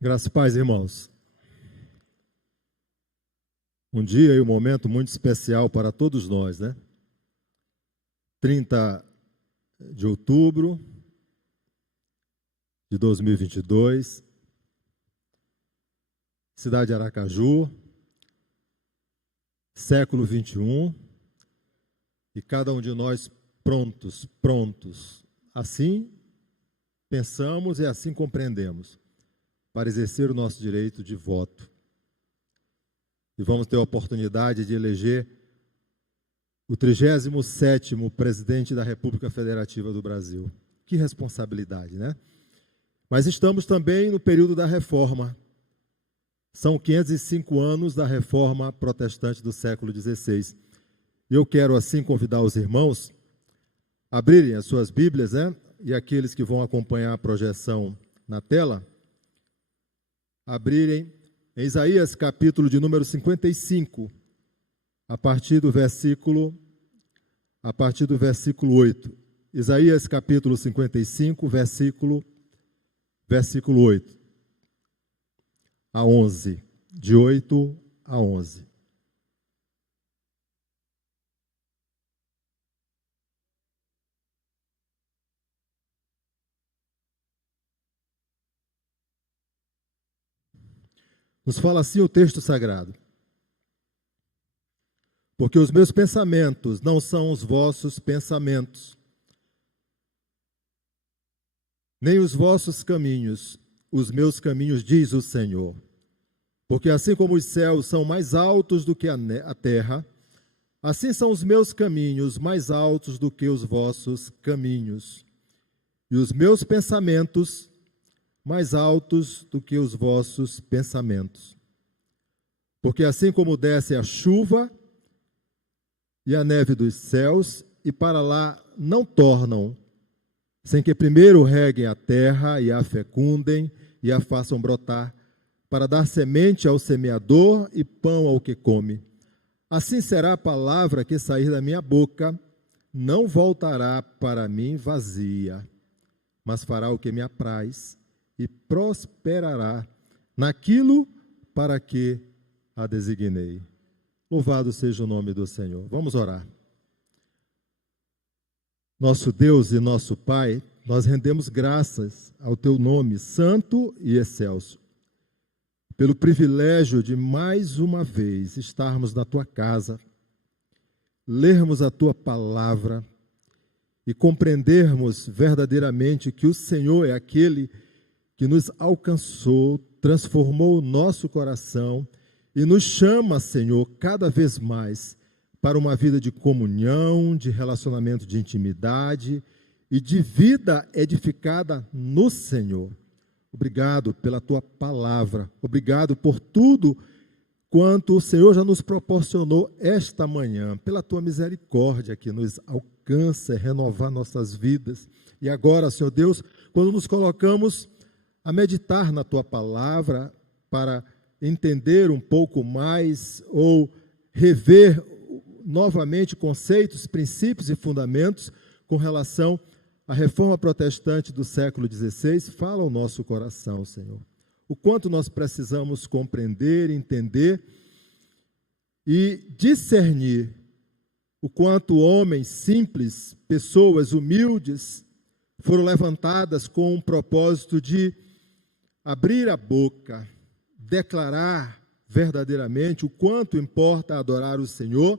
Graças e paz, irmãos. Um dia e um momento muito especial para todos nós, né? 30 de outubro de 2022, cidade de Aracaju, século 21, e cada um de nós prontos. Assim pensamos e assim compreendemos, para exercer o nosso direito de voto. E vamos ter a oportunidade de eleger o 37º presidente da República Federativa do Brasil. Que responsabilidade, né? Mas estamos também no período da reforma. São 505 anos da reforma protestante do século XVI. E eu quero, assim, convidar os irmãos a abrirem as suas Bíblias, né? E aqueles que vão acompanhar a projeção na tela, abrirem em Isaías, capítulo de número 55, a partir do versículo 8. Isaías, capítulo 55, versículo 8 a 11. De 8 a 11. Nos fala assim o texto sagrado: porque os meus pensamentos não são os vossos pensamentos, nem os vossos caminhos, os meus caminhos, diz o Senhor. Porque assim como os céus são mais altos do que a terra, assim são os meus caminhos mais altos do que os vossos caminhos, e os meus pensamentos mais altos do que os vossos pensamentos. Porque assim como desce a chuva e a neve dos céus, e para lá não tornam, sem que primeiro reguem a terra e a fecundem e a façam brotar, para dar semente ao semeador e pão ao que come. Assim será a palavra que sair da minha boca, não voltará para mim vazia, mas fará o que me apraz e prosperará naquilo para que a designei. Louvado seja o nome do Senhor. Vamos orar. Nosso Deus e nosso Pai, nós rendemos graças ao teu nome santo e excelso, pelo privilégio de mais uma vez estarmos na tua casa, lermos a tua palavra e compreendermos verdadeiramente que o Senhor é aquele que nos alcançou, transformou o nosso coração e nos chama, Senhor, cada vez mais para uma vida de comunhão, de relacionamento de intimidade e de vida edificada no Senhor. Obrigado pela tua palavra, obrigado por tudo quanto o Senhor já nos proporcionou esta manhã, pela tua misericórdia que nos alcança, renovar nossas vidas. E agora, Senhor Deus, quando nos colocamos a meditar na tua palavra para entender um pouco mais ou rever novamente conceitos, princípios e fundamentos com relação à reforma protestante do século XVI, fala ao nosso coração, Senhor. O quanto nós precisamos compreender, entender e discernir o quanto homens simples, pessoas humildes, foram levantadas com o propósito de abrir a boca, declarar verdadeiramente o quanto importa adorar o Senhor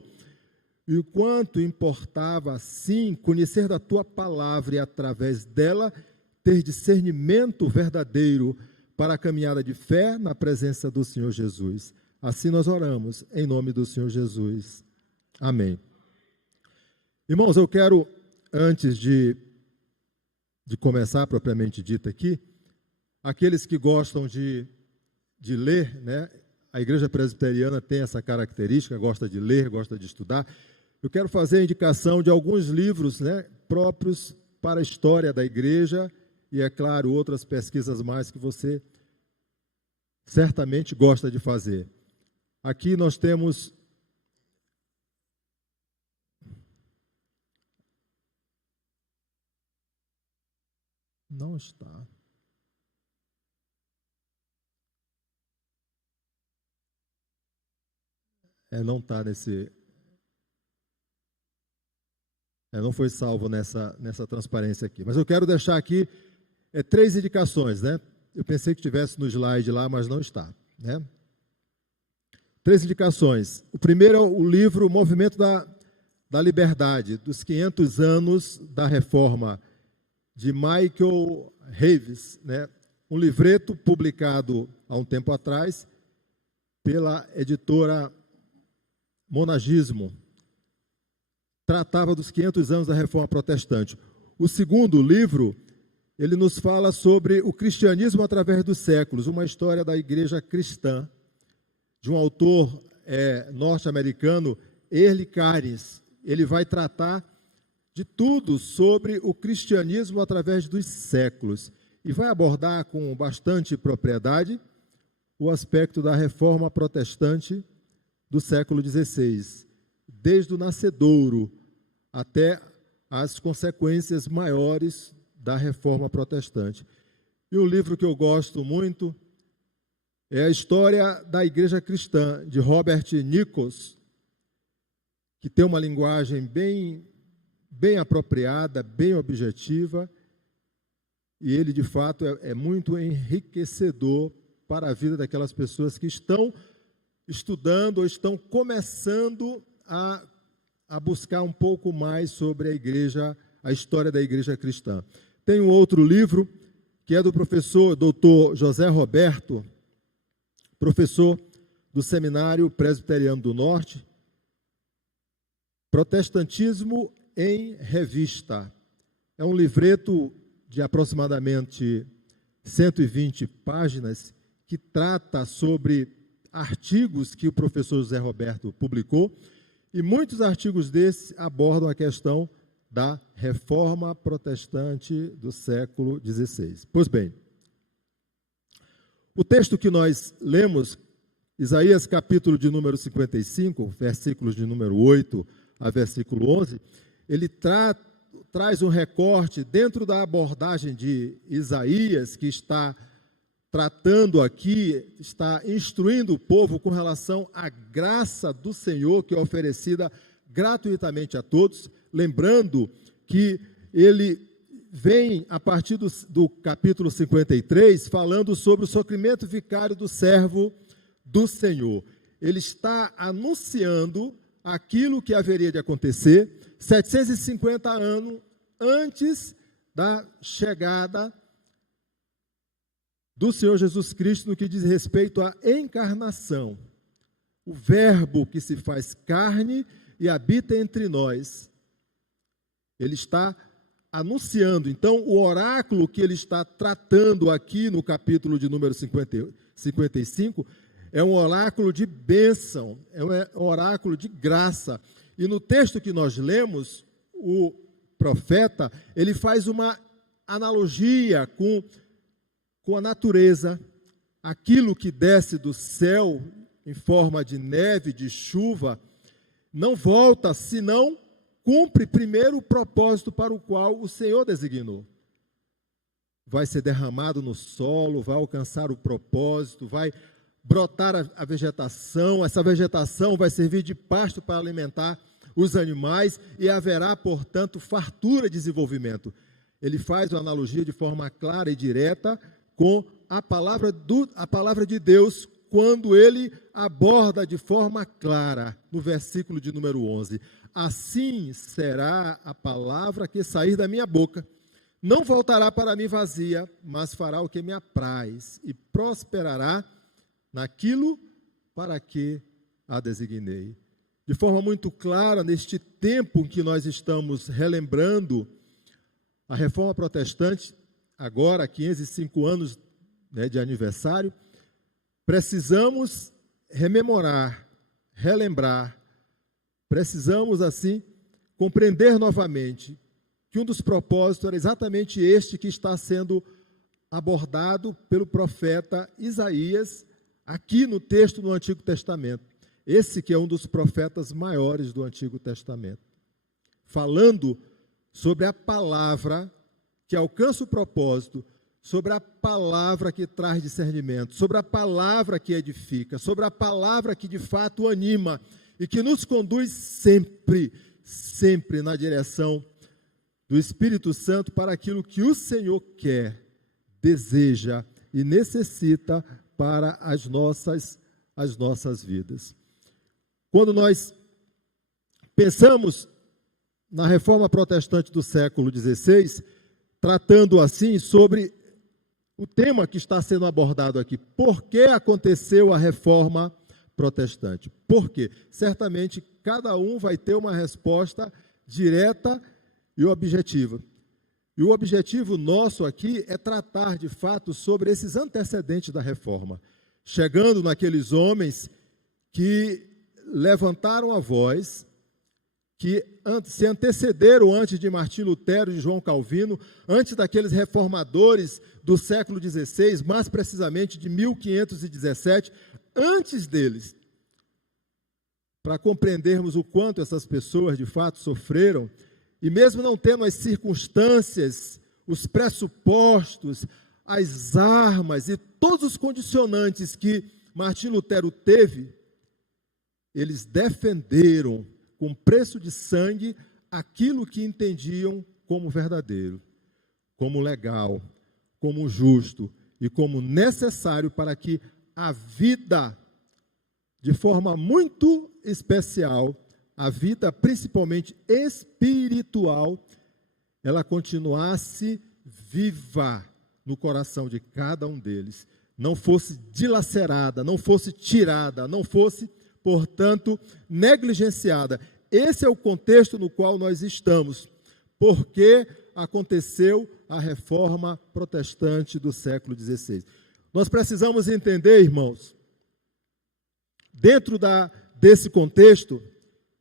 e o quanto importava, sim, conhecer da tua palavra e, através dela, ter discernimento verdadeiro para a caminhada de fé na presença do Senhor Jesus. Assim nós oramos, em nome do Senhor Jesus. Amém. Irmãos, eu quero, antes de começar propriamente dito aqui, aqueles que gostam de ler, né? A igreja presbiteriana tem essa característica, gosta de ler, gosta de estudar. Eu quero fazer a indicação de alguns livros, né, próprios para a história da igreja e, é claro, outras pesquisas mais que você certamente gosta de fazer. Aqui nós temos não está. Não está nesse... não foi salvo nessa transparência aqui. Mas eu quero deixar aqui 3 indicações, né? Eu pensei que tivesse no slide lá, mas não está, né? 3 indicações. O primeiro é o livro Movimento da Liberdade, dos 500 anos da Reforma, de Michael Haves, né? Um livreto publicado há um tempo atrás pela editora Monagismo. Tratava dos 500 anos da Reforma Protestante. O segundo livro, ele nos fala sobre o cristianismo através dos séculos, uma história da igreja cristã, de um autor norte-americano, Earl Cairns. Ele vai tratar de tudo sobre o cristianismo através dos séculos e vai abordar com bastante propriedade o aspecto da reforma protestante do século XVI, desde o nascedouro até as consequências maiores da reforma protestante. E um livro que eu gosto muito é a História da Igreja Cristã, de Robert Nichols, que tem uma linguagem bem apropriada, bem objetiva, e ele, de fato, é muito enriquecedor para a vida daquelas pessoas que estão estudando ou estão começando a buscar um pouco mais sobre a igreja, a história da igreja cristã. Tem um outro livro, que é do professor Dr. José Roberto, professor do Seminário Presbiteriano do Norte, Protestantismo em Revista. É um livreto de aproximadamente 120 páginas que trata sobre artigos que o professor José Roberto publicou, e muitos artigos desses abordam a questão da reforma protestante do século XVI. Pois bem, o texto que nós lemos, Isaías capítulo de número 55, versículos de número 8 a versículo 11, ele traz um recorte dentro da abordagem de Isaías, que está tratando aqui, está instruindo o povo com relação à graça do Senhor, que é oferecida gratuitamente a todos, lembrando que ele vem, a partir do capítulo 53, falando sobre o sofrimento vicário do servo do Senhor. Ele está anunciando aquilo que haveria de acontecer 750 anos antes da chegada do Senhor Jesus Cristo no que diz respeito à encarnação. O verbo que se faz carne e habita entre nós. Ele está anunciando. Então, o oráculo que ele está tratando aqui no capítulo de número 55 é um oráculo de bênção, é um oráculo de graça. E no texto que nós lemos, o profeta, ele faz uma analogia com a natureza, aquilo que desce do céu em forma de neve, de chuva, não volta, senão cumpre primeiro o propósito para o qual o Senhor designou. Vai ser derramado no solo, vai alcançar o propósito, vai brotar a vegetação, essa vegetação vai servir de pasto para alimentar os animais e haverá, portanto, fartura e desenvolvimento. Ele faz uma analogia de forma clara e direta com a palavra de Deus, quando ele aborda de forma clara, no versículo de número 11, assim será a palavra que sair da minha boca, não voltará para mim vazia, mas fará o que me apraz, e prosperará naquilo para que a designei. De forma muito clara, neste tempo que nós estamos relembrando a reforma protestante, agora 505 anos, né, de aniversário, precisamos rememorar, relembrar, precisamos assim compreender novamente que um dos propósitos era exatamente este que está sendo abordado pelo profeta Isaías aqui no texto do Antigo Testamento. Esse que é um dos profetas maiores do Antigo Testamento, falando sobre a palavra que alcança o propósito sobre a palavra que traz discernimento, sobre a palavra que edifica, sobre a palavra que de fato anima e que nos conduz sempre, sempre na direção do Espírito Santo para aquilo que o Senhor quer, deseja e necessita para as nossas vidas. Quando nós pensamos na reforma protestante do século XVI, tratando assim sobre o tema que está sendo abordado aqui, por que aconteceu a reforma protestante? Por quê? Certamente cada um vai ter uma resposta direta e objetiva. E o objetivo nosso aqui é tratar de fato sobre esses antecedentes da reforma, chegando naqueles homens que levantaram a voz, que se antecederam antes de Martim Lutero e de João Calvino, antes daqueles reformadores do século XVI, mais precisamente de 1517, antes deles, para compreendermos o quanto essas pessoas de fato sofreram, e mesmo não tendo as circunstâncias, os pressupostos, as armas e todos os condicionantes que Martim Lutero teve, eles defenderam com preço de sangue aquilo que entendiam como verdadeiro, como legal, como justo e como necessário para que a vida, de forma muito especial, a vida principalmente espiritual, ela continuasse viva no coração de cada um deles, não fosse dilacerada, não fosse tirada, não fosse, portanto, negligenciada. Esse é o contexto no qual nós estamos, porque aconteceu a reforma protestante do século XVI. Nós precisamos entender, irmãos, dentro desse contexto,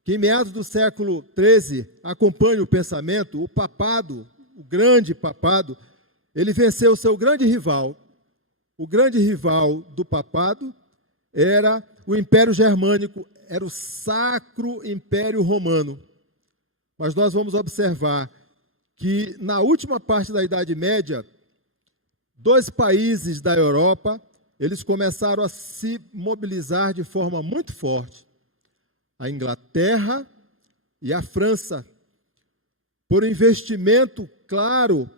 que em meados do século XIII, acompanha o pensamento, o papado, o grande papado, ele venceu o seu grande rival. O grande rival do papado era o Império Germânico, era o Sacro Império Romano. Mas nós vamos observar que na última parte da Idade Média, dois países da Europa, eles começaram a se mobilizar de forma muito forte. A Inglaterra e a França, por investimento claro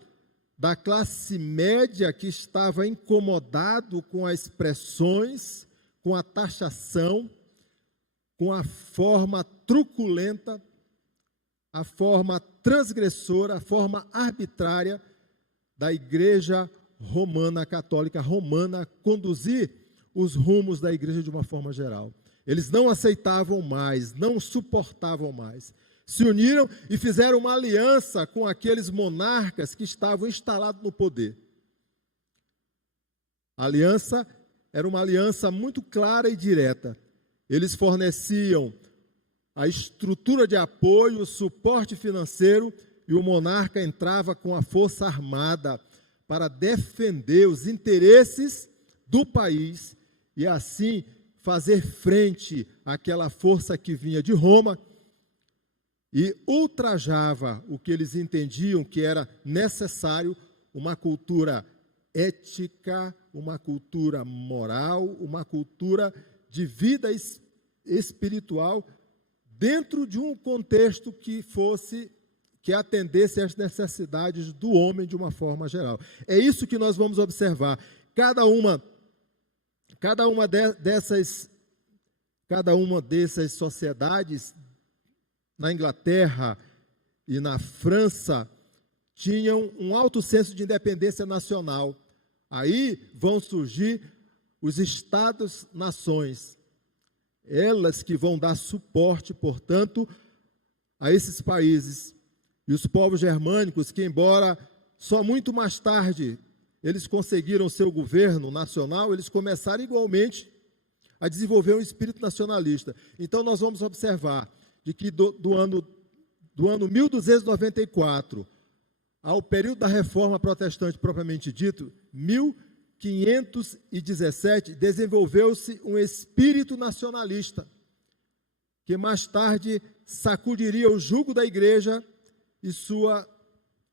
da classe média que estava incomodado com as pressões, com a taxação, com a forma truculenta, a forma transgressora, a forma arbitrária da Igreja Romana, Católica Romana, conduzir os rumos da Igreja de uma forma geral. Eles não aceitavam mais, não suportavam mais. Se uniram e fizeram uma aliança com aqueles monarcas que estavam instalados no poder. A aliança era uma aliança muito clara e direta. Eles forneciam a estrutura de apoio, o suporte financeiro, e o monarca entrava com a força armada para defender os interesses do país e assim fazer frente àquela força que vinha de Roma e ultrajava o que eles entendiam que era necessário, uma cultura ética, uma cultura moral, uma cultura de vida espiritual dentro de um contexto que atendesse às necessidades do homem de uma forma geral. É isso que nós vamos observar. Cada uma dessas sociedades, na Inglaterra e na França, tinham um alto senso de independência nacional. Aí vão surgir os Estados-nações, elas que vão dar suporte, portanto, a esses países. E os povos germânicos, que embora só muito mais tarde eles conseguiram seu governo nacional, eles começaram igualmente a desenvolver um espírito nacionalista. Então nós vamos observar de que do ano 1294 ao período da Reforma Protestante propriamente dito, 1517, desenvolveu-se um espírito nacionalista, que mais tarde sacudiria o jugo da igreja e sua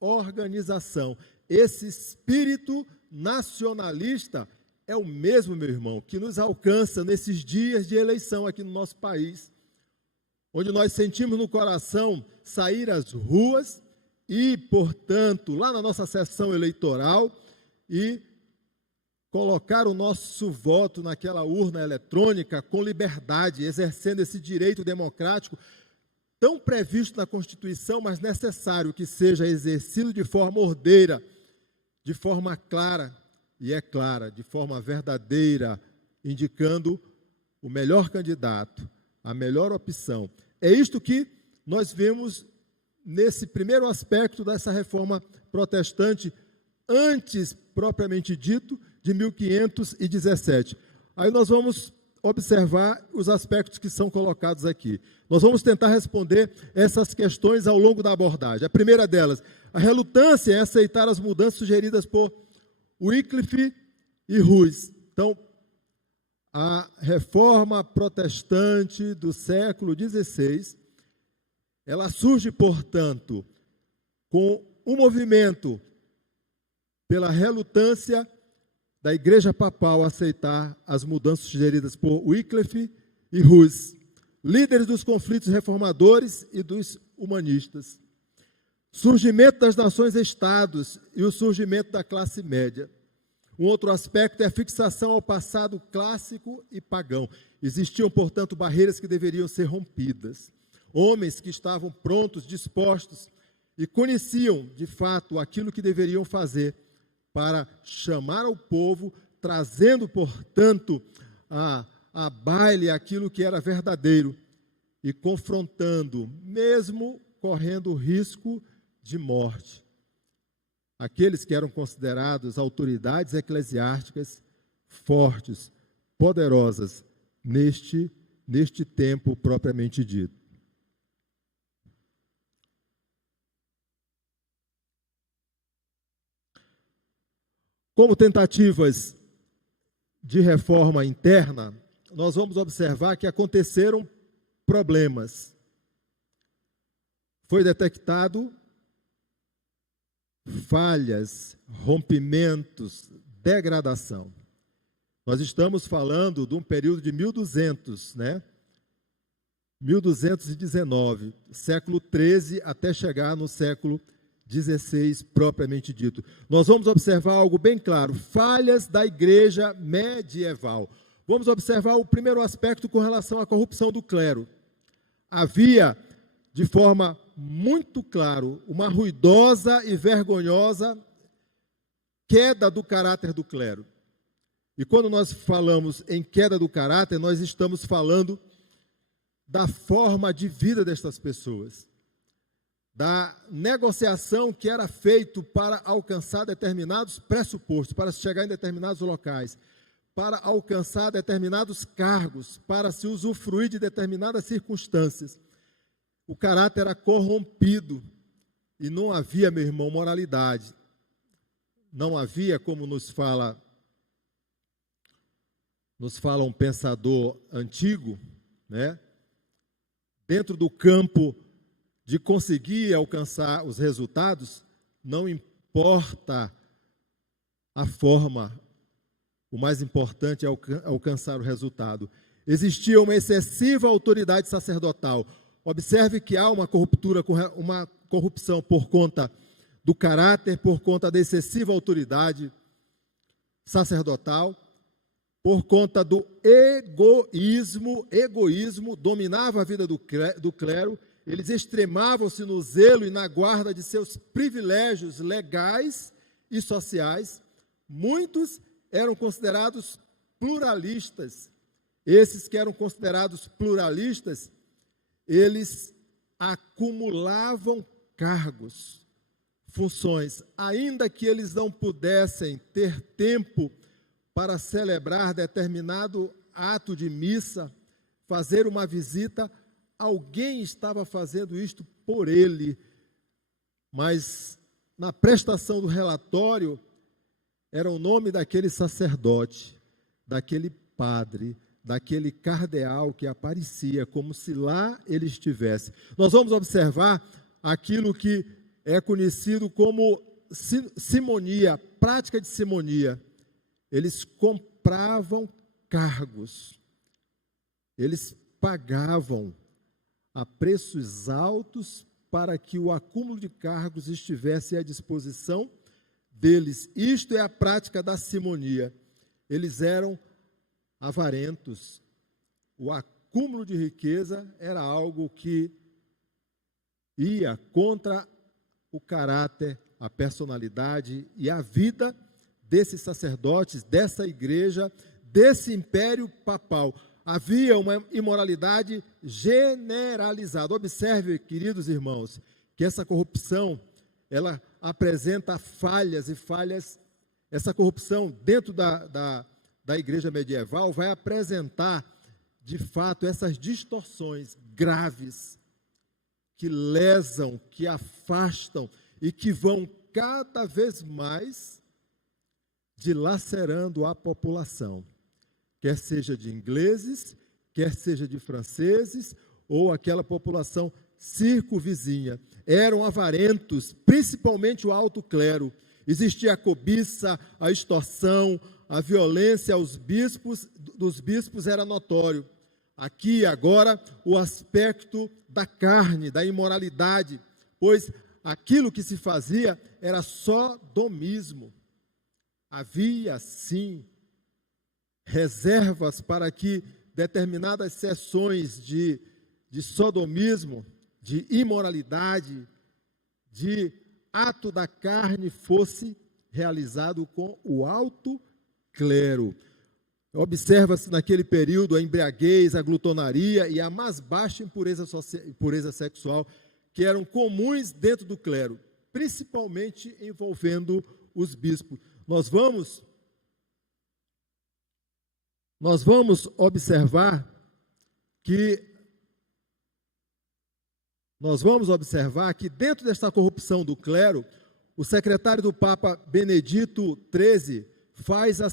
organização. Esse espírito nacionalista é o mesmo, meu irmão, que nos alcança nesses dias de eleição aqui no nosso país, onde nós sentimos no coração sair às ruas e, portanto, lá na nossa sessão eleitoral e colocar o nosso voto naquela urna eletrônica com liberdade, exercendo esse direito democrático tão previsto na Constituição, mas necessário que seja exercido de forma ordeira, de forma clara, e é clara, de forma verdadeira, indicando o melhor candidato, a melhor opção. É isto que nós vemos nesse primeiro aspecto dessa reforma protestante, antes, propriamente dito, de 1517. Aí nós vamos observar os aspectos que são colocados aqui. Nós vamos tentar responder essas questões ao longo da abordagem. A primeira delas, a relutância em aceitar as mudanças sugeridas por Wycliffe e Hus. Então, a reforma protestante do século XVI, ela surge, portanto, com um movimento pela relutância da Igreja Papal a aceitar as mudanças sugeridas por Wycliffe e Hus, líderes dos conflitos reformadores e dos humanistas. Surgimento das nações-estados e o surgimento da classe média. Um outro aspecto é a fixação ao passado clássico e pagão. Existiam, portanto, barreiras que deveriam ser rompidas. Homens que estavam prontos, dispostos e conheciam, de fato, aquilo que deveriam fazer para chamar ao povo, trazendo, portanto, a baile aquilo que era verdadeiro e confrontando, mesmo correndo o risco de morte, aqueles que eram considerados autoridades eclesiásticas fortes, poderosas neste tempo propriamente dito. Como tentativas de reforma interna, nós vamos observar que aconteceram problemas. Foi detectado falhas, rompimentos, degradação. Nós estamos falando de um período de 1200, 1219, século XIII até chegar no século XVI, propriamente dito. Nós vamos observar algo bem claro, falhas da igreja medieval. Vamos observar o primeiro aspecto com relação à corrupção do clero. Havia, de forma muito clara, uma ruidosa e vergonhosa queda do caráter do clero. E quando nós falamos em queda do caráter, nós estamos falando da forma de vida destas pessoas, da negociação que era feito para alcançar determinados pressupostos, para se chegar em determinados locais, para alcançar determinados cargos, para se usufruir de determinadas circunstâncias. O caráter era corrompido e não havia, meu irmão, moralidade. Não havia, como nos fala um pensador antigo, dentro do campo de conseguir alcançar os resultados, não importa a forma, o mais importante é alcançar o resultado. Existia uma excessiva autoridade sacerdotal. Observe que há uma corrupção por conta do caráter, por conta da excessiva autoridade sacerdotal, por conta do egoísmo dominava a vida do clero, eles extremavam-se no zelo e na guarda de seus privilégios legais e sociais. Muitos eram considerados pluralistas. Esses que eram considerados pluralistas, eles acumulavam cargos, funções, ainda que eles não pudessem ter tempo para celebrar determinado ato de missa, fazer uma visita, alguém estava fazendo isto por ele, mas na prestação do relatório era o nome daquele sacerdote, daquele padre, daquele cardeal que aparecia, como se lá ele estivesse. Nós vamos observar aquilo que é conhecido como simonia, prática de simonia. Eles compravam cargos, eles pagavam a preços altos para que o acúmulo de cargos estivesse à disposição deles. Isto é a prática da simonia. Eles eram avarentos. O acúmulo de riqueza era algo que ia contra o caráter, a personalidade e a vida desses sacerdotes, dessa igreja, desse império papal. Havia uma imoralidade generalizada. Observe, queridos irmãos, que essa corrupção, ela apresenta falhas e falhas. Essa corrupção dentro da igreja medieval vai apresentar, de fato, essas distorções graves que lesam, que afastam e que vão cada vez mais dilacerando a população, quer seja de ingleses, quer seja de franceses, ou aquela população circunvizinha. Eram avarentos, principalmente o alto clero. Existia a cobiça, a extorsão, a violência aos bispos, dos bispos era notório. Aqui, agora, o aspecto da carne, da imoralidade, pois aquilo que se fazia era sodomismo. Havia, sim, reservas para que determinadas sessões de sodomismo, de imoralidade, de ato da carne fosse realizado com o alto clero. Observa-se naquele período a embriaguez, a glutonaria e a mais baixa impureza sexual, que eram comuns dentro do clero, principalmente envolvendo os bispos. Nós vamos observar que dentro desta corrupção do clero, o secretário do Papa Benedito XIII faz a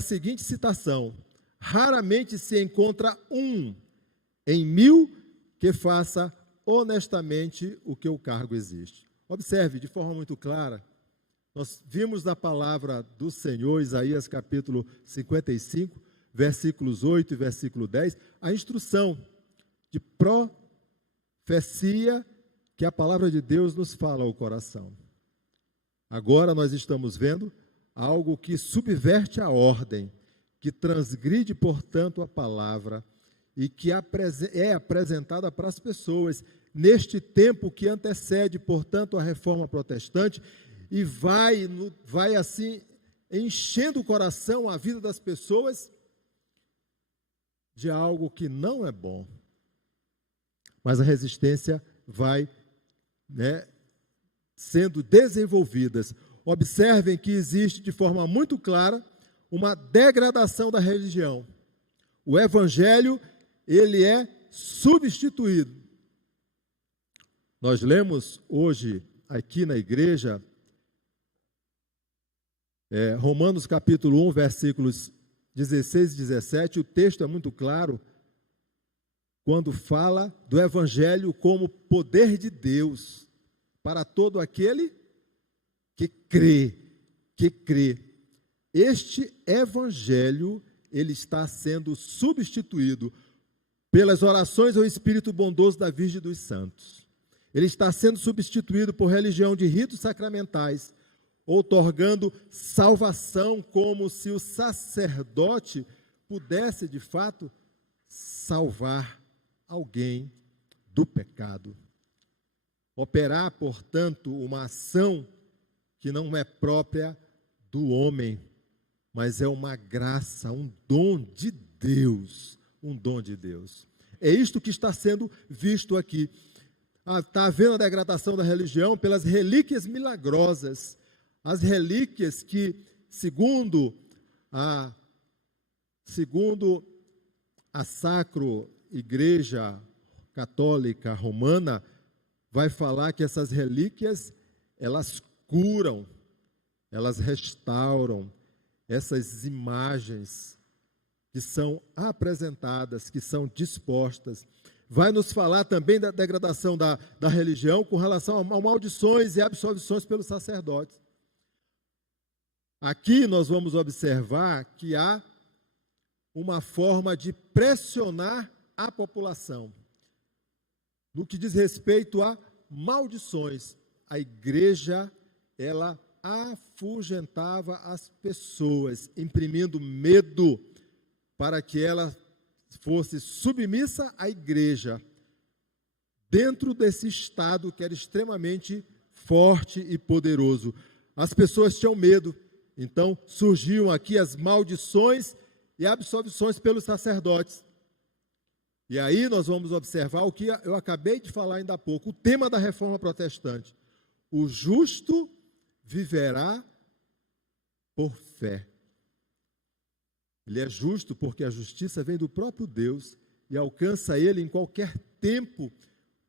seguinte citação: raramente se encontra um em 1000 que faça honestamente o que o cargo exige. Observe de forma muito clara. Nós vimos na palavra do Senhor, Isaías capítulo 55, versículos 8 e versículo 10, a instrução de profecia que a palavra de Deus nos fala ao coração. Agora nós estamos vendo algo que subverte a ordem, que transgride, portanto, a palavra e que é apresentada para as pessoas neste tempo que antecede, portanto, a reforma protestante, e vai assim enchendo o coração, a vida das pessoas de algo que não é bom. Mas a resistência vai, sendo desenvolvida. Observem que existe de forma muito clara uma degradação da religião. O evangelho, ele é substituído. Nós lemos hoje aqui na igreja Romanos capítulo 1, versículos 16 e 17, o texto é muito claro, quando fala do evangelho como poder de Deus, para todo aquele que crê. Este evangelho, ele está sendo substituído pelas orações ao Espírito bondoso da Virgem dos Santos. Ele está sendo substituído por religião de ritos sacramentais, outorgando salvação, como se o sacerdote pudesse, de fato, salvar alguém do pecado. Operar, portanto, uma ação que não é própria do homem, mas é uma graça, um dom de Deus, É isto que está sendo visto aqui. Está havendo a degradação da religião pelas relíquias milagrosas, as relíquias que, segundo a Sacro Igreja Católica Romana, vai falar que essas relíquias, elas curam, elas restauram essas imagens que são apresentadas, que são dispostas. vai nos falar também da degradação da religião com relação a maldições e absolvições pelos sacerdotes. Aqui nós vamos observar que há uma forma de pressionar a população. No que diz respeito a maldições, a igreja, ela afugentava as pessoas, imprimindo medo para que ela fosse submissa à igreja, dentro desse estado que era extremamente forte e poderoso. As pessoas tinham medo, então surgiam aqui as maldições e absolvições pelos sacerdotes. E aí nós vamos observar o que eu acabei de falar ainda há pouco, o tema da reforma protestante. O justo viverá por fé. Ele é justo porque a justiça vem do próprio Deus e alcança ele em qualquer tempo,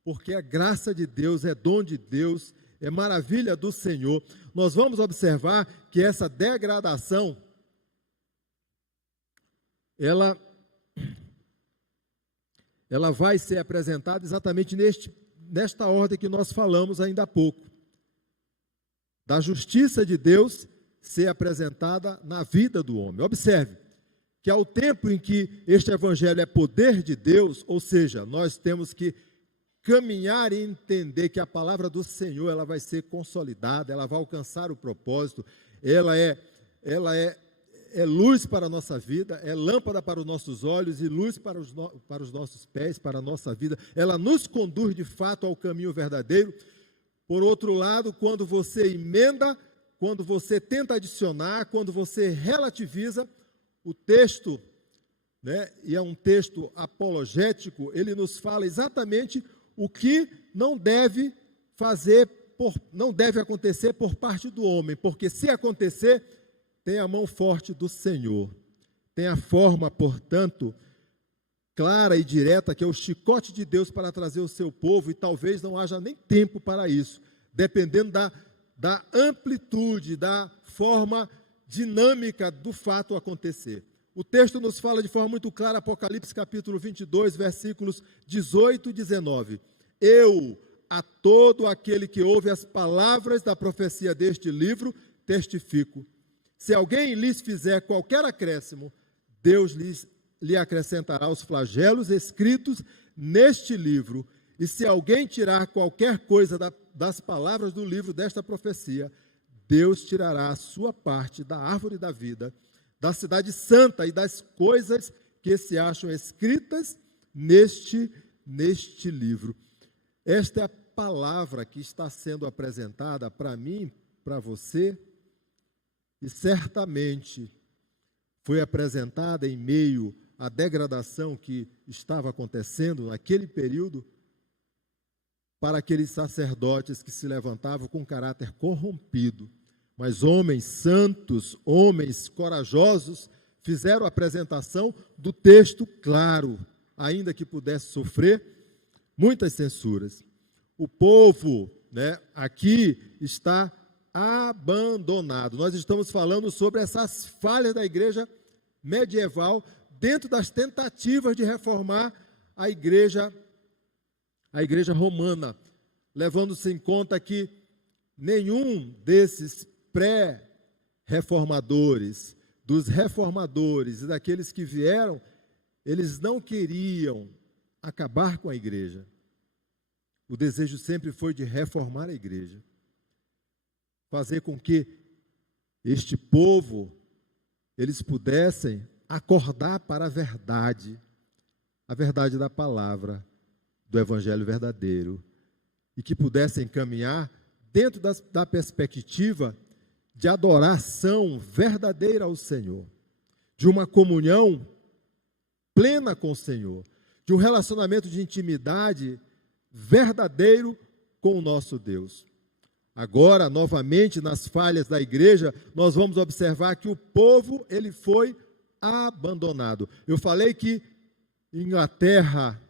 porque a graça de Deus é dom de Deus, é maravilha do Senhor. Nós vamos observar que essa degradação, ela vai ser apresentada exatamente nesta ordem que nós falamos ainda há pouco. Da justiça de Deus ser apresentada na vida do homem. Observe que ao tempo em que este evangelho é poder de Deus, ou seja, nós temos que caminhar e entender que a palavra do Senhor, ela vai ser consolidada, ela vai alcançar o propósito, ela é luz para a nossa vida, é lâmpada para os nossos olhos e luz para os nossos pés, para a nossa vida. Ela nos conduz de fato ao caminho verdadeiro. Por outro lado, quando você emenda, quando você tenta adicionar, quando você relativiza, o texto, e é um texto apologético, ele nos fala exatamente o que não deve acontecer por parte do homem, porque se acontecer, tem a mão forte do Senhor. Tem a forma, portanto, clara e direta, que é o chicote de Deus para trazer o seu povo, e talvez não haja nem tempo para isso, dependendo da amplitude, da forma dinâmica do fato acontecer. O texto nos fala de forma muito clara, Apocalipse capítulo 22, versículos 18 e 19. Eu, a todo aquele que ouve as palavras da profecia deste livro, testifico. Se alguém lhes fizer qualquer acréscimo, Deus lhe acrescentará os flagelos escritos neste livro. E se alguém tirar qualquer coisa das palavras do livro desta profecia, Deus tirará a sua parte da árvore da vida, da cidade santa e das coisas que se acham escritas neste livro. Esta é a palavra que está sendo apresentada para mim, para você, e certamente foi apresentada em meio à degradação que estava acontecendo naquele período, para aqueles sacerdotes que se levantavam com caráter corrompido. Mas homens santos, homens corajosos, fizeram a apresentação do texto claro, ainda que pudesse sofrer muitas censuras. O povo, aqui está abandonado. Nós estamos falando sobre essas falhas da igreja medieval, dentro das tentativas de reformar a igreja romana, levando-se em conta que nenhum desses pré-reformadores, dos reformadores e daqueles que vieram, eles não queriam acabar com a igreja. O desejo sempre foi de reformar a igreja, fazer com que este povo, eles pudessem acordar para a verdade da palavra, do evangelho verdadeiro, e que pudessem caminhar dentro da perspectiva de adoração verdadeira ao Senhor, de uma comunhão plena com o Senhor, de um relacionamento de intimidade verdadeiro com o nosso Deus. Agora, novamente, nas falhas da igreja, nós vamos observar que o povo, ele foi abandonado. Eu falei que Inglaterra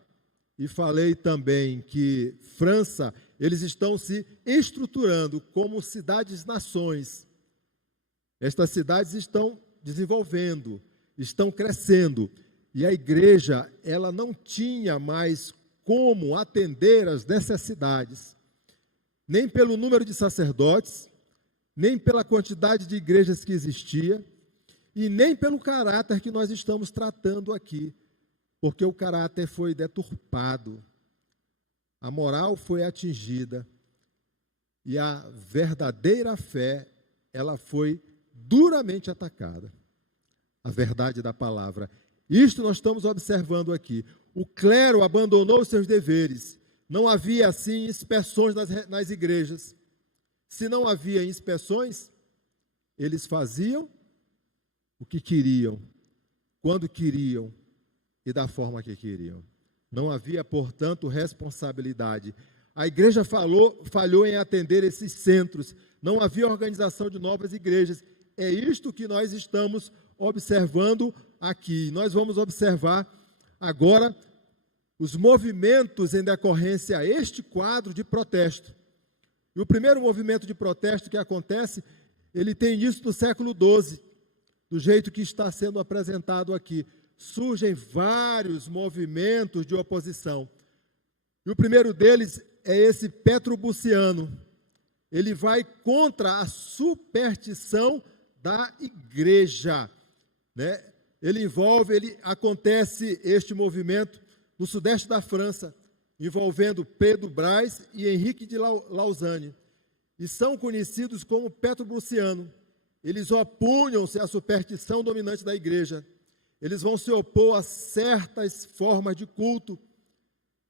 e falei também que França, eles estão se estruturando como cidades-nações. Estas cidades estão desenvolvendo, estão crescendo, e a igreja, ela não tinha mais como atender às necessidades, nem pelo número de sacerdotes, nem pela quantidade de igrejas que existia, e nem pelo caráter que nós estamos tratando aqui, porque o caráter foi deturpado, a moral foi atingida, e a verdadeira fé, ela foi duramente atacada. A verdade da palavra. Isto nós estamos observando aqui. O clero abandonou os seus deveres. Não havia, assim, inspeções nas igrejas. Se não havia inspeções, eles faziam o que queriam, quando queriam e da forma que queriam. Não havia, portanto, responsabilidade. A igreja falhou em atender esses centros. Não havia organização de novas igrejas. É isto que nós estamos observando aqui. Nós vamos observar agora os movimentos em decorrência a este quadro de protesto. E o primeiro movimento de protesto que acontece, ele tem início no século XII, do jeito que está sendo apresentado aqui. Surgem vários movimentos de oposição. E o primeiro deles é esse petrobuciano. Ele vai contra a superstição da igreja, né? Acontece este movimento no sudeste da França, envolvendo Pedro Braz e Henrique de Lausanne, e são conhecidos como petrobuciano. Eles opunham-se à superstição dominante da igreja. Eles vão se opor a certas formas de culto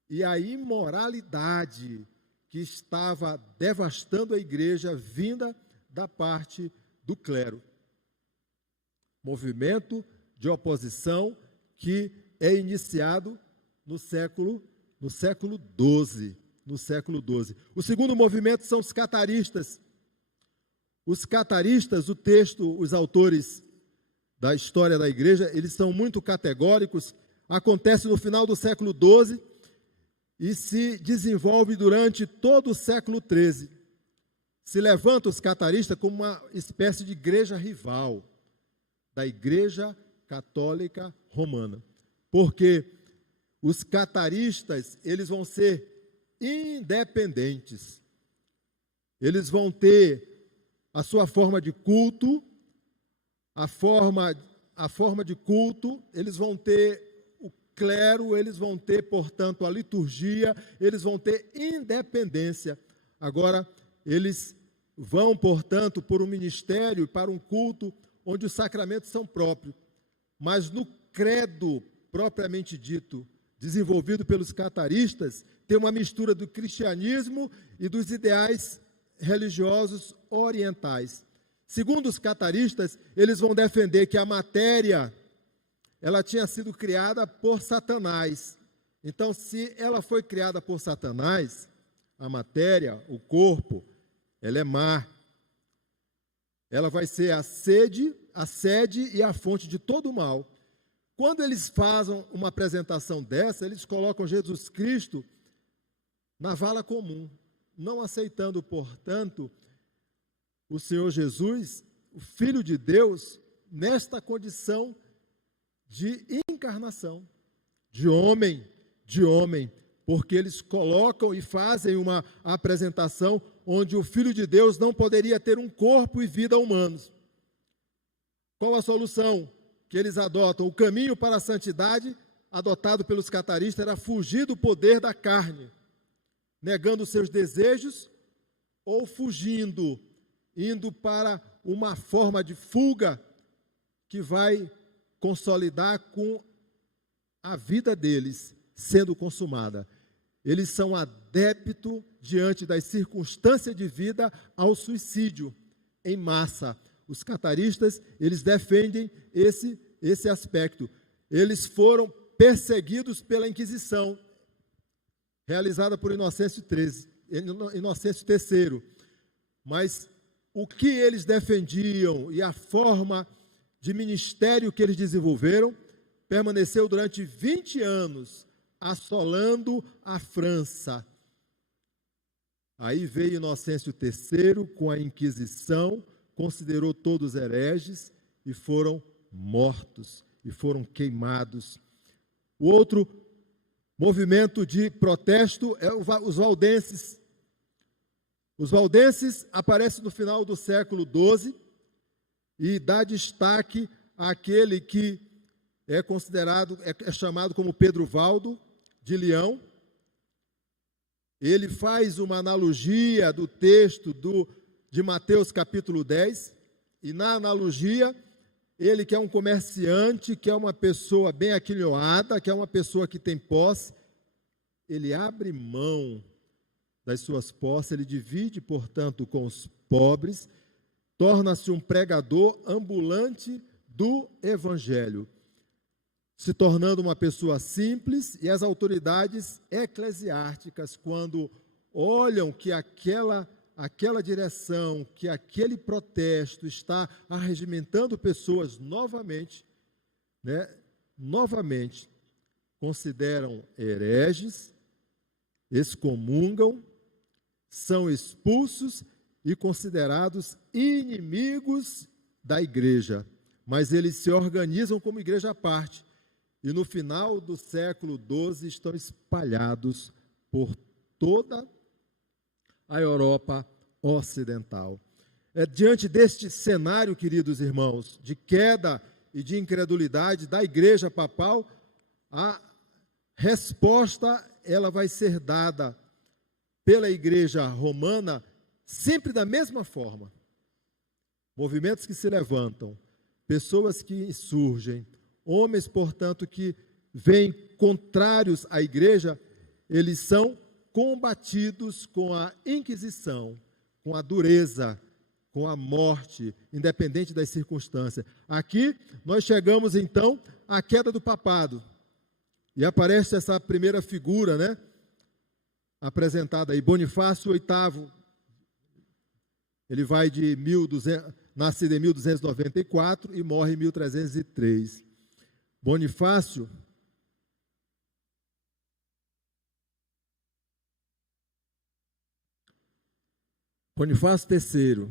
e a imoralidade que estava devastando a igreja, vinda da parte do clero. Movimento de oposição que é iniciado no século XII. O segundo movimento são os cataristas. Os cataristas, os autores da história da igreja, eles são muito categóricos. Acontece no final do século XII e se desenvolve durante todo o século XIII. Se levanta os cataristas como uma espécie de igreja rival da Igreja Católica Romana, porque os cataristas, eles vão ser independentes, eles vão ter a sua forma de culto, a forma de culto, eles vão ter o clero, eles vão ter, portanto, a liturgia, eles vão ter independência. Agora, eles vão, portanto, por um ministério, para um culto, onde os sacramentos são próprios, mas no credo propriamente dito, desenvolvido pelos cataristas, tem uma mistura do cristianismo e dos ideais religiosos orientais. Segundo os cataristas, eles vão defender que a matéria, ela tinha sido criada por Satanás. Então, se ela foi criada por Satanás, a matéria, o corpo, ela é má. Ela vai ser a sede e a fonte de todo o mal. Quando eles fazem uma apresentação dessa, eles colocam Jesus Cristo na vala comum, não aceitando, portanto, o Senhor Jesus, o Filho de Deus, nesta condição de encarnação, de homem, porque eles colocam e fazem uma apresentação onde o Filho de Deus não poderia ter um corpo e vida humanos. Qual a solução que eles adotam? O caminho para a santidade, adotado pelos cataristas, era fugir do poder da carne, negando seus desejos ou fugindo, indo para uma forma de fuga que vai consolidar com a vida deles sendo consumada. Eles são adeptos, diante das circunstâncias de vida, ao suicídio em massa. Os cataristas, eles defendem esse aspecto. Eles foram perseguidos pela Inquisição, realizada por Inocêncio III. Mas o que eles defendiam e a forma de ministério que eles desenvolveram permaneceu durante 20 anos, assolando a França. Aí veio Inocêncio III com a Inquisição, considerou todos hereges e foram mortos, e foram queimados. O outro movimento de protesto é os valdenses. Os valdenses aparecem no final do século XII e dá destaque àquele que é considerado, é chamado como Pedro Valdo de Leão. Ele faz uma analogia do texto de Mateus capítulo 10, e na analogia, ele que é um comerciante, que é uma pessoa bem aquilhoada, que é uma pessoa que tem posse, ele abre mão das suas posses, ele divide, portanto, com os pobres, torna-se um pregador ambulante do Evangelho, se tornando uma pessoa simples, e as autoridades eclesiásticas, quando olham que aquela direção, que aquele protesto está arregimentando pessoas novamente, novamente consideram hereges, excomungam, são expulsos e considerados inimigos da igreja, mas eles se organizam como igreja à parte, e no final do século XII estão espalhados por toda a Europa ocidental. Diante deste cenário, queridos irmãos, de queda e de incredulidade da igreja papal, a resposta ela vai ser dada pela igreja romana sempre da mesma forma. Movimentos que se levantam, pessoas que surgem, homens, portanto, que vêm contrários à igreja, eles são combatidos com a Inquisição, com a dureza, com a morte, independente das circunstâncias. Aqui nós chegamos então à queda do papado, e aparece essa primeira figura, apresentada aí, Bonifácio VIII. Ele vai nascido em 1294 e morre em 1303. Bonifácio III,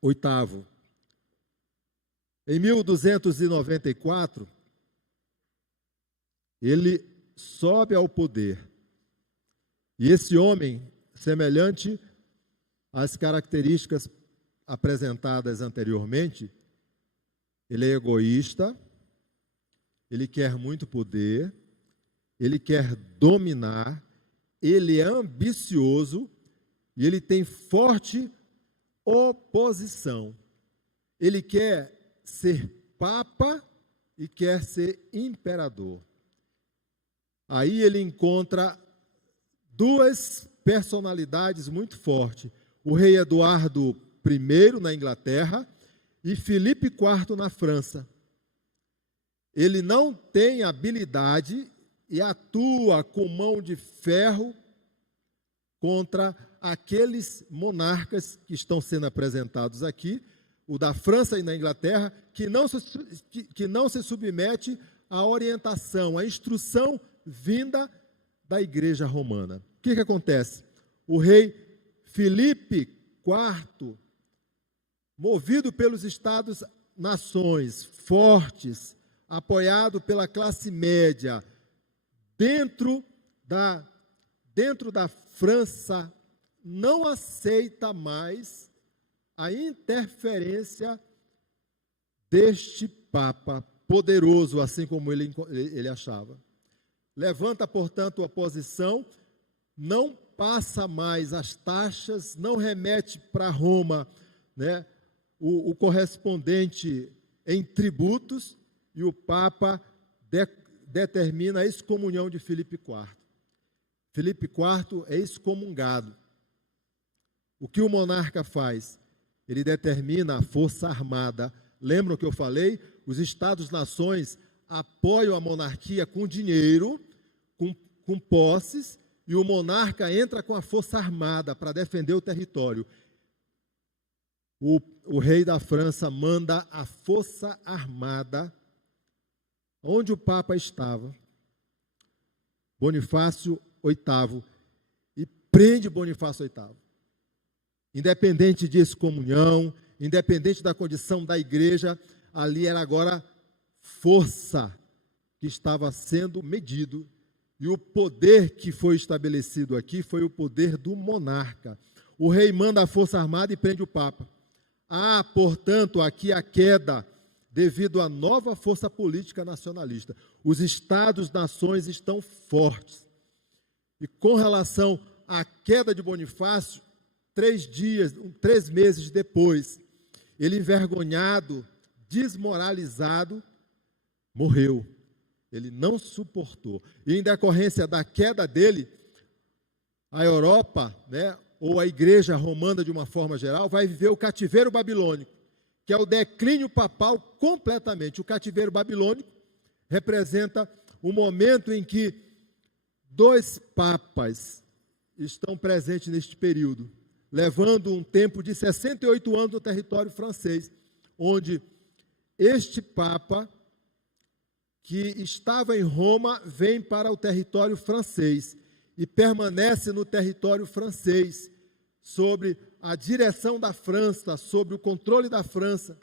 oitavo. Em 1294, ele sobe ao poder. E esse homem, semelhante às características apresentadas anteriormente, ele é egoísta, ele quer muito poder, ele quer dominar, ele é ambicioso e ele tem forte oposição. Ele quer ser papa e quer ser imperador. Aí ele encontra duas personalidades muito fortes: o rei Eduardo I na Inglaterra e Filipe IV na França. Ele não tem habilidade e atua com mão de ferro contra aqueles monarcas que estão sendo apresentados aqui, o da França e da Inglaterra, que não se submete à orientação, à instrução vinda da igreja romana. O que acontece? O rei Filipe IV, movido pelos Estados-nações fortes, apoiado pela classe média, dentro da França, não aceita mais a interferência deste Papa poderoso, assim como ele achava. Levanta, portanto, a oposição, não passa mais as taxas, não remete para Roma, o correspondente em tributos, e o Papa determina a excomunhão de Filipe IV. Filipe IV é excomungado. O que o monarca faz? Ele determina a força armada. Lembram que eu falei? Os Estados-nações apoiam a monarquia com dinheiro, com posses, e o monarca entra com a força armada para defender o território. O rei da França manda a força armada onde o Papa estava, Bonifácio VIII, e prende Bonifácio VIII. Independente de excomunhão, independente da condição da igreja, ali era agora força que estava sendo medido E o poder que foi estabelecido aqui foi o poder do monarca. O rei manda a força armada e prende o Papa. Há, portanto, aqui a queda devido à nova força política nacionalista. Os Estados-nações estão fortes. E com relação à queda de Bonifácio, 3 meses depois, ele envergonhado, desmoralizado, morreu. Ele não suportou. E em decorrência da queda dele, a Europa, ou a igreja romana de uma forma geral, vai viver o cativeiro babilônico, que é o declínio papal completamente. O cativeiro babilônico representa o momento em que 2 papas estão presentes neste período, levando um tempo de 68 anos no território francês, onde este papa, que estava em Roma, vem para o território francês e permanece no território francês, sobre a direção da França, sobre o controle da França.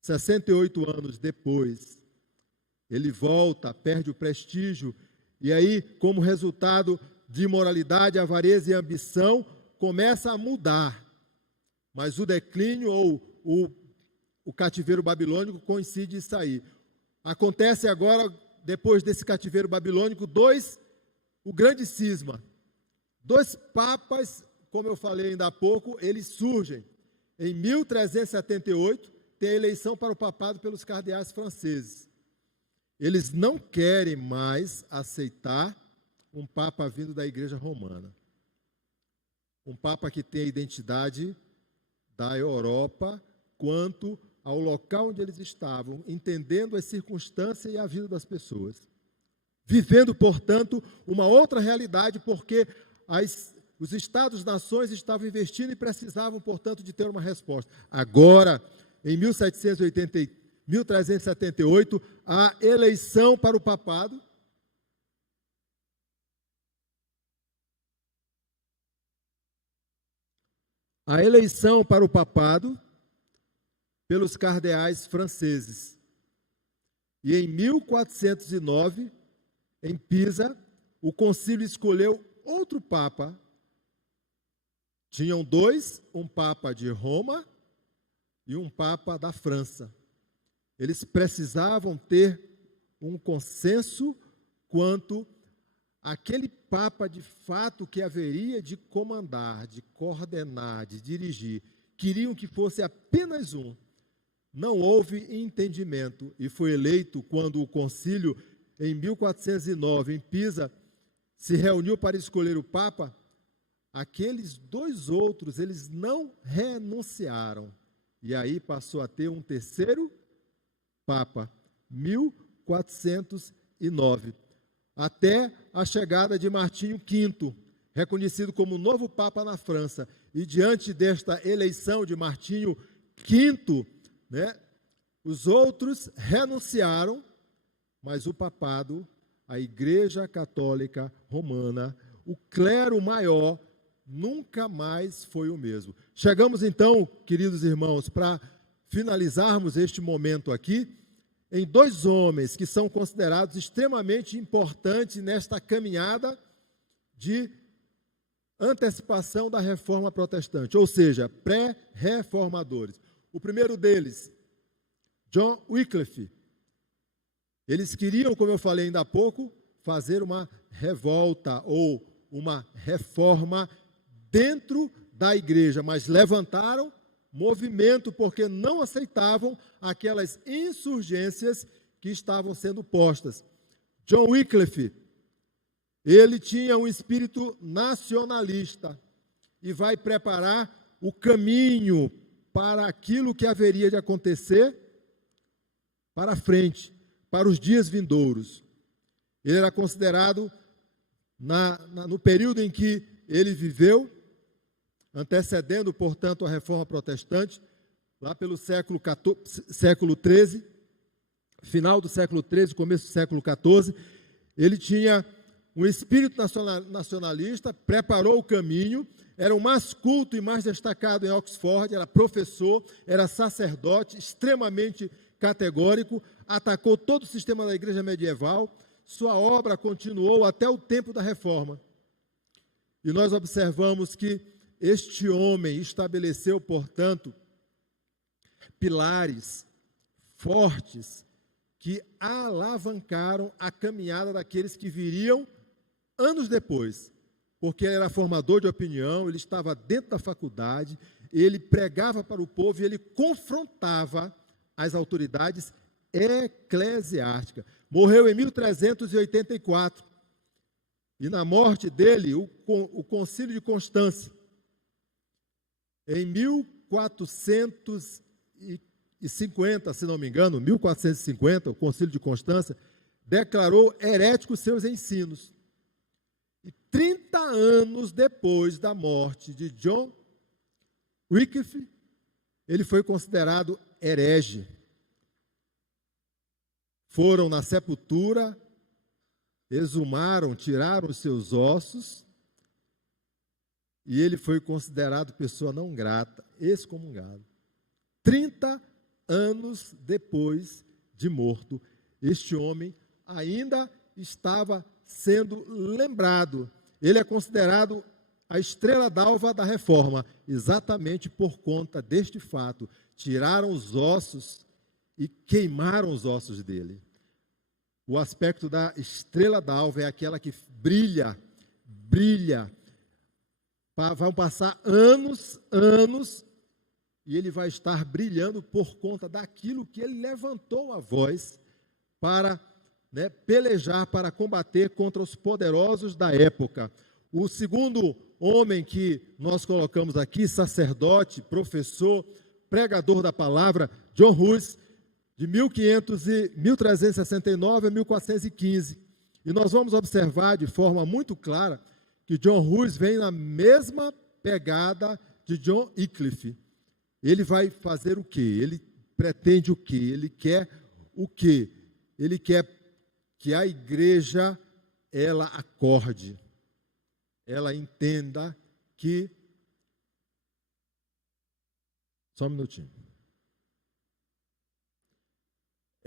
68 anos depois, ele volta, perde o prestígio, e aí, como resultado de imoralidade, avareza e ambição, começa a mudar. Mas o declínio ou o cativeiro babilônico coincide isso aí. Acontece agora, depois desse cativeiro babilônico, o grande cisma. 2 papas, como eu falei ainda há pouco, eles surgem. Em 1378, tem a eleição para o papado pelos cardeais franceses. Eles não querem mais aceitar um papa vindo da igreja romana. Um papa que tem a identidade da Europa quanto ao local onde eles estavam, entendendo as circunstâncias e a vida das pessoas. Vivendo, portanto, uma outra realidade, porque os Estados-nações estavam investindo e precisavam, portanto, de ter uma resposta. Agora, em 1378, a eleição para o papado. A eleição para o papado pelos cardeais franceses. E em 1409, em Pisa, o concílio escolheu outro papa. Tinham 2, um papa de Roma e um papa da França. Eles precisavam ter um consenso quanto àquele papa de fato que haveria de comandar, de coordenar, de dirigir. Queriam que fosse apenas um. Não houve entendimento e foi eleito quando o concílio, em 1409, em Pisa, se reuniu para escolher o Papa. Aqueles 2 outros, eles não renunciaram. E aí passou a ter um terceiro Papa, 1409, até a chegada de Martinho V, reconhecido como novo Papa na França. E diante desta eleição de Martinho V, os outros renunciaram, mas o papado, a Igreja Católica Romana, o clero maior, nunca mais foi o mesmo. Chegamos então, queridos irmãos, para finalizarmos este momento aqui, em 2 homens que são considerados extremamente importantes nesta caminhada de antecipação da reforma protestante, ou seja, pré-reformadores. O primeiro deles, John Wycliffe. Eles queriam, como eu falei ainda há pouco, fazer uma revolta ou uma reforma dentro da igreja, mas levantaram movimento porque não aceitavam aquelas insurgências que estavam sendo postas. John Wycliffe, ele tinha um espírito nacionalista e vai preparar o caminho para aquilo que haveria de acontecer para frente, para os dias vindouros. Ele era considerado, no período em que ele viveu, antecedendo, portanto, a reforma protestante, lá pelo século XIII, final do século XIII, começo do século XIV, ele tinha um espírito nacionalista, preparou o caminho, era o mais culto e mais destacado em Oxford, era professor, era sacerdote, extremamente categórico, atacou todo o sistema da igreja medieval, sua obra continuou até o tempo da Reforma. E nós observamos que este homem estabeleceu, portanto, pilares fortes que alavancaram a caminhada daqueles que viriam anos depois, porque ele era formador de opinião, ele estava dentro da faculdade, ele pregava para o povo e ele confrontava as autoridades eclesiásticas. Morreu em 1384. E na morte dele, o Concílio de Constância, em 1450, se não me engano, 1450, o Concílio de Constância, declarou heréticos seus ensinos. E 30 anos depois da morte de John Wycliffe, ele foi considerado herege. Foram na sepultura, exumaram, tiraram os seus ossos, e ele foi considerado pessoa não grata, excomungado. 30 anos depois de morto, este homem ainda estava sendo lembrado. Ele é considerado a estrela d'alva da Reforma, exatamente por conta deste fato. Tiraram os ossos e queimaram os ossos dele. O aspecto da estrela d'alva é aquela que brilha. Vão passar anos, e ele vai estar brilhando por conta daquilo que ele levantou a voz para pelejar, para combater contra os poderosos da época. O segundo homem que nós colocamos aqui, sacerdote, professor, pregador da palavra, John Hus, de 1369 a 1415. E nós vamos observar de forma muito clara que John Hus vem na mesma pegada de John Wycliffe. Ele vai fazer o quê? Ele pretende o quê? Ele quer o quê? Ele quer que a igreja, ela acorde, ela entenda que... Só um minutinho.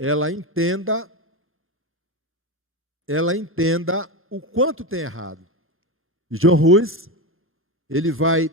Ela entenda o quanto tem errado. E John Hus, ele vai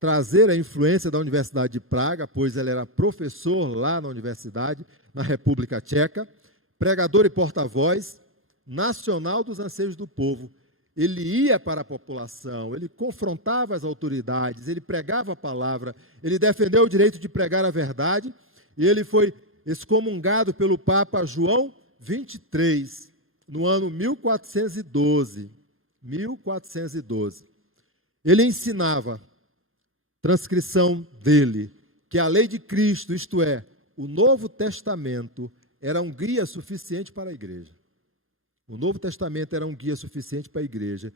trazer a influência da Universidade de Praga, pois ele era professor lá na universidade, na República Tcheca, pregador e porta-voz nacional dos anseios do povo. Ele ia para a população, ele confrontava as autoridades, ele pregava a palavra, ele defendeu o direito de pregar a verdade, e ele foi excomungado pelo Papa João XXIII, no ano 1412. Ele ensinava, transcrição dele, que a lei de Cristo, isto é, o Novo Testamento, era um guia suficiente para a igreja. O Novo Testamento era um guia suficiente para a igreja,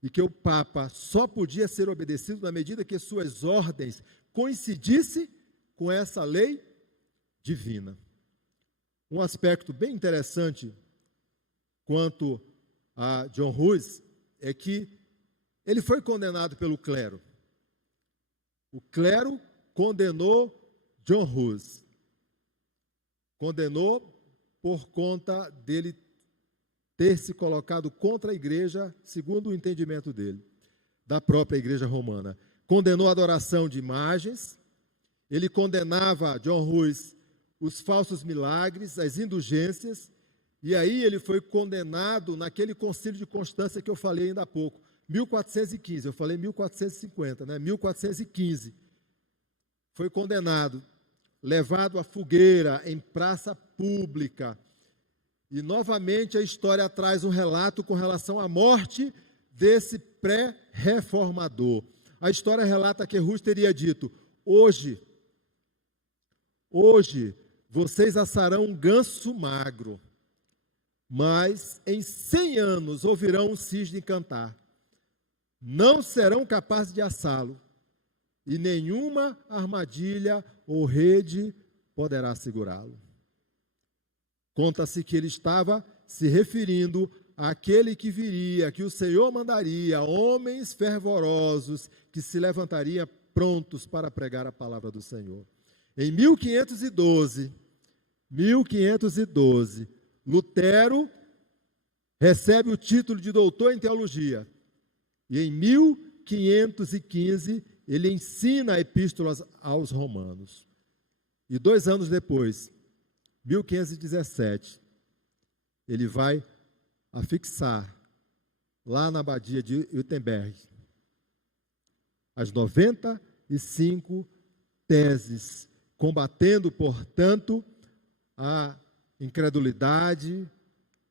e que o Papa só podia ser obedecido na medida que suas ordens coincidissem com essa lei divina. Um aspecto bem interessante quanto a John Hus é que ele foi condenado pelo clero. O clero condenou John Hus. Condenou por conta dele ter se colocado contra a igreja, segundo o entendimento dele, da própria igreja romana. Condenou a adoração de imagens. Ele condenava, John Hus, os falsos milagres, as indulgências, e aí ele foi condenado naquele concílio de Constância que eu falei ainda há pouco, 1415, eu falei 1450, 1415, foi condenado, levado à fogueira em praça pública, e novamente a história traz um relato com relação à morte desse pré-reformador. A história relata que Hus teria dito: hoje vocês assarão um ganso magro, mas em 100 anos ouvirão um cisne cantar. Não serão capazes de assá-lo, e nenhuma armadilha ou rede poderá segurá-lo. Conta-se que ele estava se referindo àquele que viria, que o Senhor mandaria, homens fervorosos que se levantariam prontos para pregar a palavra do Senhor. Em 1512, Lutero recebe o título de doutor em teologia. E em 1515, ele ensina epístolas aos romanos. E 2 anos depois, 1517, ele vai afixar, lá na abadia de Wittenberg, as 95 teses, combatendo, portanto, a incredulidade,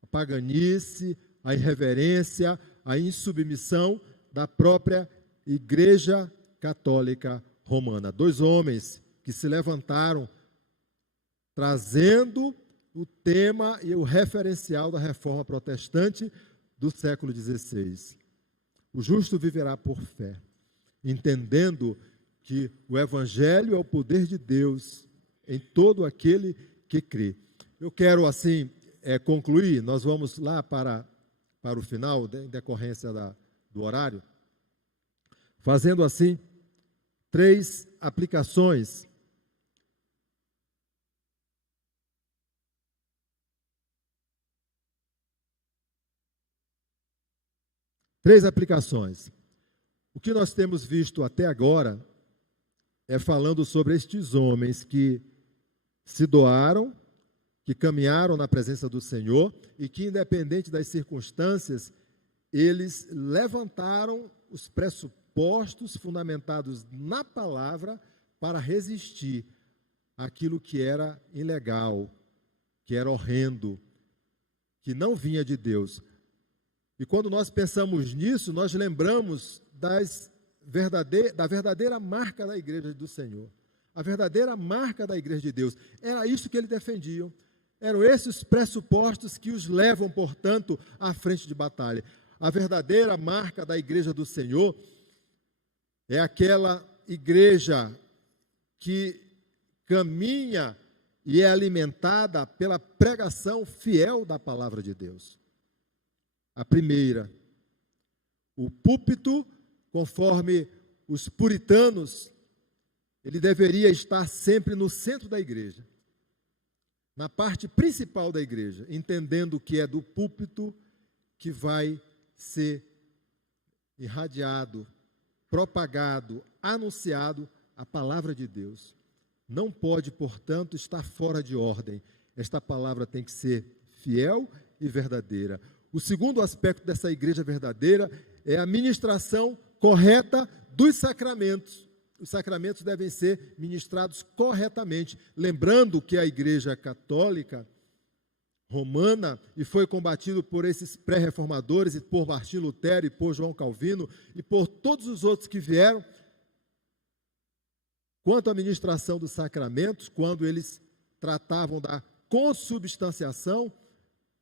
a paganice, a irreverência, a insubmissão da própria Igreja Católica Romana. 2 homens que se levantaram trazendo o tema e o referencial da reforma protestante do século XVI. O justo viverá por fé, entendendo que o Evangelho é o poder de Deus em todo aquele que crê. Eu quero, assim, concluir, nós vamos lá para o final, em decorrência do horário, fazendo, assim, 3 aplicações. 3 aplicações. O que nós temos visto até agora é falando sobre estes homens que se doaram, que caminharam na presença do Senhor e que, independente das circunstâncias, eles levantaram os pressupostos fundamentados na palavra para resistir àquilo que era ilegal, que era horrendo, que não vinha de Deus. E quando nós pensamos nisso, nós lembramos da verdadeira marca da igreja do Senhor. A verdadeira marca da igreja de Deus. Era isso que eles defendiam. Eram esses pressupostos que os levam, portanto, à frente de batalha. A verdadeira marca da igreja do Senhor é aquela igreja que caminha e é alimentada pela pregação fiel da palavra de Deus. A primeira, o púlpito, conforme os puritanos, ele deveria estar sempre no centro da igreja, na parte principal da igreja, entendendo que é do púlpito que vai ser irradiado, propagado, anunciado a palavra de Deus. Não pode, portanto, estar fora de ordem. Esta palavra tem que ser fiel e verdadeira. O segundo aspecto dessa igreja verdadeira é a ministração correta dos sacramentos. Os sacramentos devem ser ministrados corretamente. Lembrando que a igreja católica romana, e foi combatido por esses pré-reformadores, e por Martim Lutero, e por João Calvino, e por todos os outros que vieram, quanto à ministração dos sacramentos, quando eles tratavam da consubstanciação,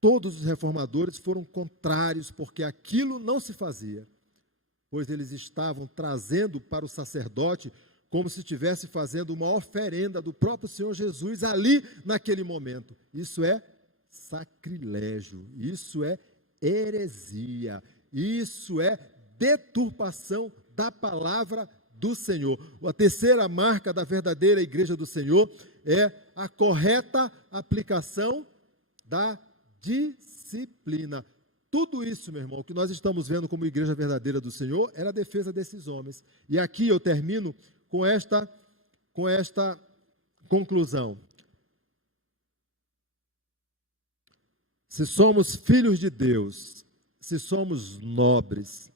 todos os reformadores foram contrários, porque aquilo não se fazia, pois eles estavam trazendo para o sacerdote como se estivesse fazendo uma oferenda do próprio Senhor Jesus ali, naquele momento. Isso é sacrilégio, isso é heresia, isso é deturpação da palavra do Senhor. A terceira marca da verdadeira igreja do Senhor é a correta aplicação da disciplina. Tudo isso, meu irmão, que nós estamos vendo como igreja verdadeira do Senhor, era a defesa desses homens. E aqui eu termino com esta conclusão. Se somos filhos de Deus, se somos nobres,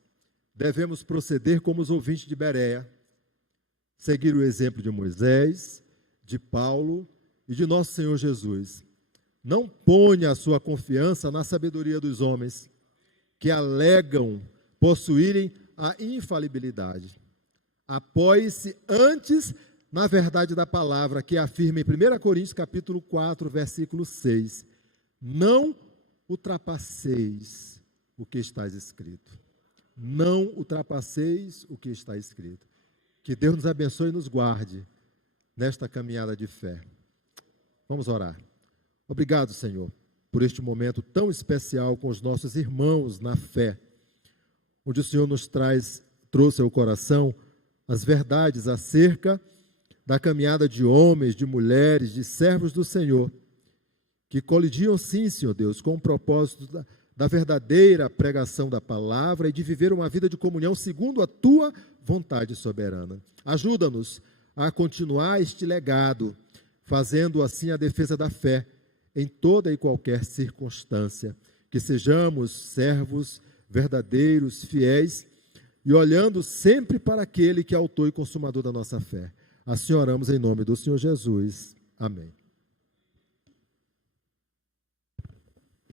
devemos proceder como os ouvintes de Bereia, seguir o exemplo de Moisés, de Paulo e de nosso Senhor Jesus. Não ponha a sua confiança na sabedoria dos homens, que alegam possuírem a infalibilidade. Apoie-se antes na verdade da palavra, que afirma em 1 Coríntios capítulo 4, versículo 6. Não ultrapasseis o que está escrito. Não ultrapasseis o que está escrito. Que Deus nos abençoe e nos guarde nesta caminhada de fé. Vamos orar. Obrigado, Senhor, por este momento tão especial com os nossos irmãos na fé, onde o Senhor nos trouxe ao coração as verdades acerca da caminhada de homens, de mulheres, de servos do Senhor, que colidiam sim, Senhor Deus, com o propósito da verdadeira pregação da palavra e de viver uma vida de comunhão segundo a tua vontade soberana. Ajuda-nos a continuar este legado, fazendo assim a defesa da fé em toda e qualquer circunstância. Que sejamos servos verdadeiros, fiéis e olhando sempre para aquele que é autor e consumador da nossa fé. Assim oramos em nome do Senhor Jesus. Amém.